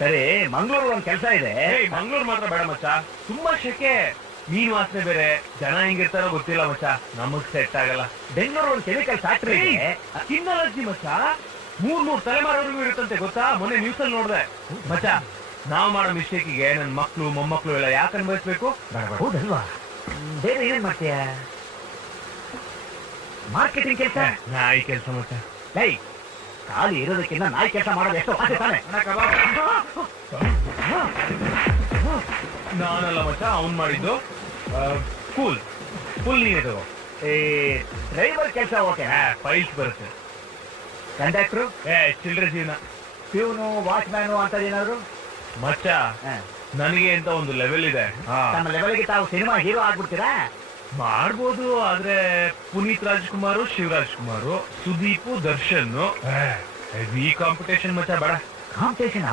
ಸರಿ ಮಂಗಳೂರು ಒಂದ್ ಕೆಲಸ ಇದೆ. ಮಂಗಳೂರು ಮಾತ್ರ ಬೇಡ ಮಚ್ಚ, ತುಂಬಾ ಶೆಕೆ, ಮೀನ್ ವಾಸನೆ ಬೇರೆ, ಜನ ಹೆಂಗಿರ್ತಾರೋ ಗೊತ್ತಿಲ್ಲ ಮಚ್ಚ, ನಮಗ್ ಸೆಟ್ ಆಗಲ್ಲ. ಬೆಂಗಳೂರು ಒಂದು ಕೆಮಿಕಲ್ ಫ್ಯಾಕ್ಟರಿ ಇದೆ. ಸ್ಕಿನ್ ಅಲರ್ಜಿ ಮಚ್ಚ, 3 ತಲೆಮಾರವರೆಗೂ ಇರುತ್ತಂತೆ ಗೊತ್ತಾ, ಮೊನ್ನೆ ನ್ಯೂಸ್ ಅಲ್ಲಿ ನೋಡ್ದೆ ಮಚ್ಚ. ನಾವ್ ಮಾಡೋ ಮಿಸ್ಟೇಕಿಗೆ ನನ್ ಮಕ್ಳು ಮೊಮ್ಮಕ್ಳು ಎಲ್ಲ ಯಾಕೆ ಅನ್ಭವಿಸ್ಬೇಕು? ಹೌದಲ್ವಾ? ಬೇರೆ ಏನ್ ಮಾಡ್ತೀಯ? ಮಾರ್ಕೆಟಿಂಗ್ ಕೆಲಸ, ನಾಯಿ ಕೆಲಸ ಮಚ್ಚ. ಲೈ ಖಾಲಿ ಇರೋದಕ್ಕಿಂತ ನಾಯಿ ಕೆಲಸ ಮಾಡೋದು ಎಷ್ಟು ತಾನೆ. ನಾನಲ್ಲ ಮಚ್ಚ, ಅವ್ನ್ ಮಾಡಿದ್ದು. ಕೂಲ್ ಫುಲ್ ನೀನೇ ತಗೋ. ಡ್ರೈವರ್ ಕೆಲಸ ಓಕೆ, ಫೈಲ್ಸ್ ಬರುತ್ತೆ. ಕಂಡಕ್ಟ್ರು, ಚಿಲ್ಡ್ರೆ ಜೀವನ. ಪ್ಯೂನು, ವಾಚ್ಮ್ಯಾನು ಅಂತ ಏನಾದ್ರು ಮಚ್ಚ, ನನಗೆ ಅಂತ ಒಂದು ಲೆವೆಲ್ ಇದೆ. ನಮ್ಮ ಲೆವೆಲ್ಗೆ ತಾವು ಸಿನಿಮಾ ಹೀರೋ ಆಗ್ಬಿಡ್ತೀರಾ? ಮಾಡ್ಬೋದು, ಆದ್ರೆ ಪುನೀತ್ ರಾಜ್ಕುಮಾರ್, ಶಿವರಾಜ್ ಕುಮಾರ್, ಸುದೀಪ್, ದರ್ಶನ್, ಹೆವಿ ಕಾಂಪಿಟೇಷನ್ ಮಚ್ಚ. ಬೇಡ ಕಾಂಪಿಟೇಷನ್